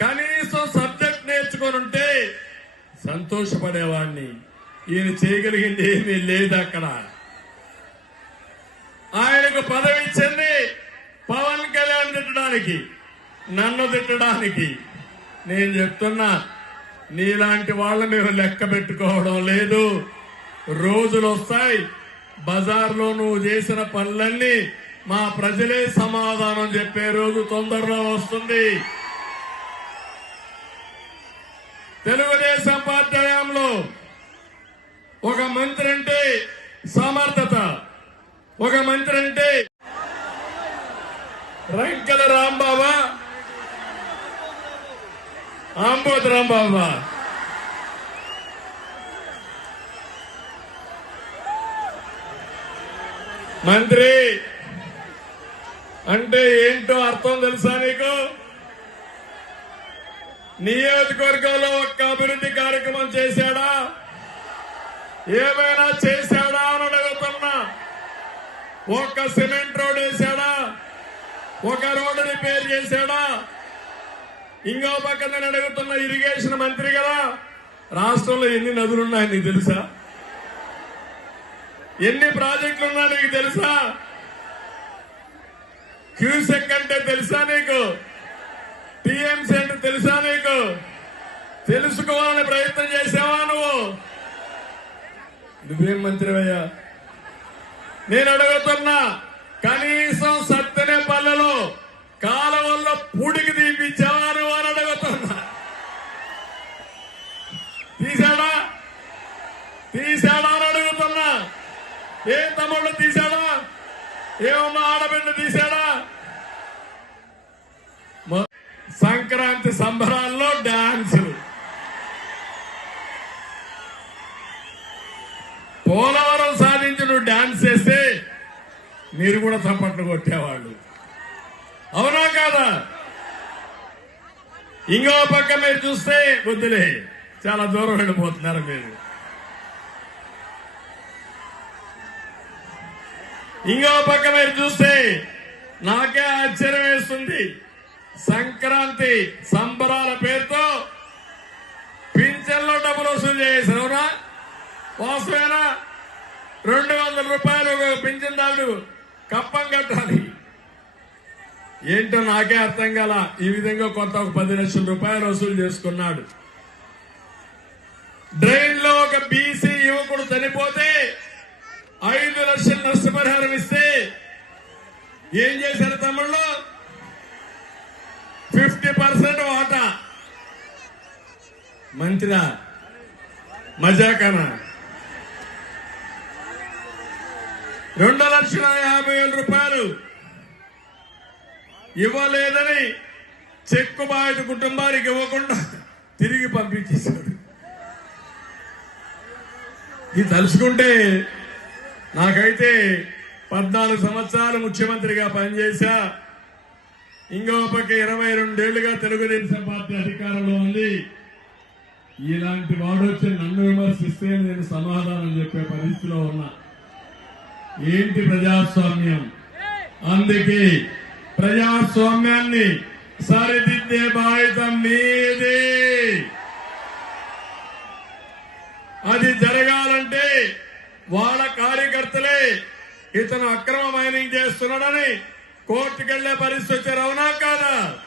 కనీసం సబ్జెక్ట్ నేర్చుకొని ఉంటే సంతోషపడేవాడిని ఈయన చేయగలిగింది ఏమీ లేదు అక్కడ. ఆయనకు పదవి ఇచ్చింది పవన్ కళ్యాణ్ తిట్టడానికి నన్ను తిట్టడానికి. నేను చెప్తున్నా నీలాంటి వాళ్ళ మేము లెక్క పెట్టుకోవడం లేదు. రోజులు వస్తాయి బజార్లో నువ్వు చేసిన పనులన్నీ మా ప్రజలే సమాధానం చెప్పే రోజు తొందరలో వస్తుంది. తెలుగుదేశం పార్టీ హయాంలో ఒక మంత్రి అంటే సమర్థత ఒక మంత్రి అంటే రంకెల రాంబాబా ఆంబోత్ రాంబాబా మంత్రి అంటే ఏంటో అర్థం తెలుసా నీకు? నియోజకవర్గంలో ఒక్క అభివృద్ధి కార్యక్రమం చేశాడా? ఏమైనా చేశాడా అని అడుగుతున్నా. ఒక్క సిమెంట్ రోడ్ వేశాడా? ఒక రోడ్డు రిపేర్ చేశాడా? ఇంకో పక్క నేను అడుగుతున్న ఇరిగేషన్ మంత్రి కదా రాష్ట్రంలో ఎన్ని నదులున్నాయి నీకు తెలుసా? ఎన్ని ప్రాజెక్టులు ఉన్నా నీకు తెలుసా? క్యూసెక్ అంటే తెలుసా నీకు? టీఎంసీ అంటే తెలుసా నీకు? తెలుసుకోవాలని ప్రయత్నం చేసావా నువ్వు? నువ్వేం మంత్రివయ్యా? నేను అడుగుతున్నా కనీసం సత్తెనే పల్లెలో కాలవల్లో పూడికి తీపించావా నువ్వు అని అడుగుతున్నా. తీశాడా? తీశాడా అని అడుగుతున్నా. ఏం తమ్ముళ్ళు తీశాడా? ఏమన్నా ఆడబిడ్డ తీశాడా మొ- సంక్రాంతి సంబరాల్లో డాన్సులు పోలవరం సాధించి నువ్వు డాన్స్ చేస్తే మీరు కూడా చప్పట్లు కొట్టేవాళ్ళు. అవునా కాదా? ఇంకో పక్క మీరు చూస్తే వద్దులే చాలా దూరం వెళ్ళిపోతున్నారు మీరు. ఇంకో పక్క మీరు చూస్తే నాకే ఆశ్చర్యం వేస్తుంది. సంక్రాంతి సంబరాల పేరుతో పింఛన్లో డబ్బులు వసూలు చేశారు అవునా? వాస్తవేనా? రెండు వందల రూపాయలు ఒక పింఛన్దారుడు కప్పం కట్టాలి. ఏంటో నాకే అర్థం కాల. ఈ విధంగా కొత్త ఒక పది లక్షల రూపాయలు వసూలు చేసుకున్నాడు. డ్రైన్లో ఒక బీసీ యువకుడు చనిపోతే ఐదు లక్షలు నష్టపరిహారం ఇస్తే ఏం చేశారు తమ్ముళ్ళు? ఫిఫ్టీ పర్సెంట్ వాటా. మంచిదా? మజాకనా? రెండు లక్షల యాభై వేల రూపాయలు ఇవ్వలేదని చెక్కు బాధిత కుటుంబానికి ఇవ్వకుండా తిరిగి పంపించేశాడు. ఇది తలుచుకుంటే నాకైతే పద్నాలుగు సంవత్సరాలు ముఖ్యమంత్రిగా పనిచేశా. ఇంకో పక్క ఇరవై రెండేళ్ళుగా తెలుగుదేశం పార్టీ అధికారంలో ఉంది. ఇలాంటి వాడు వచ్చి నన్ను విమర్శిస్తే నేను సమాధానం చెప్పే పరిస్థితిలో ఉన్నా. ఏంటి ప్రజాస్వామ్యం? అందుకే ప్రజాస్వామ్యాన్ని సరిదిద్దే బాధ్యత మీది. అది జరగాలంటే వాళ్ళ కార్యకర్తలే ఇతను అక్రమ మైనింగ్ చేస్తున్నాడని కోర్టుకెళ్ళే పరిస్థితి వచ్చారు అవునా కాదా?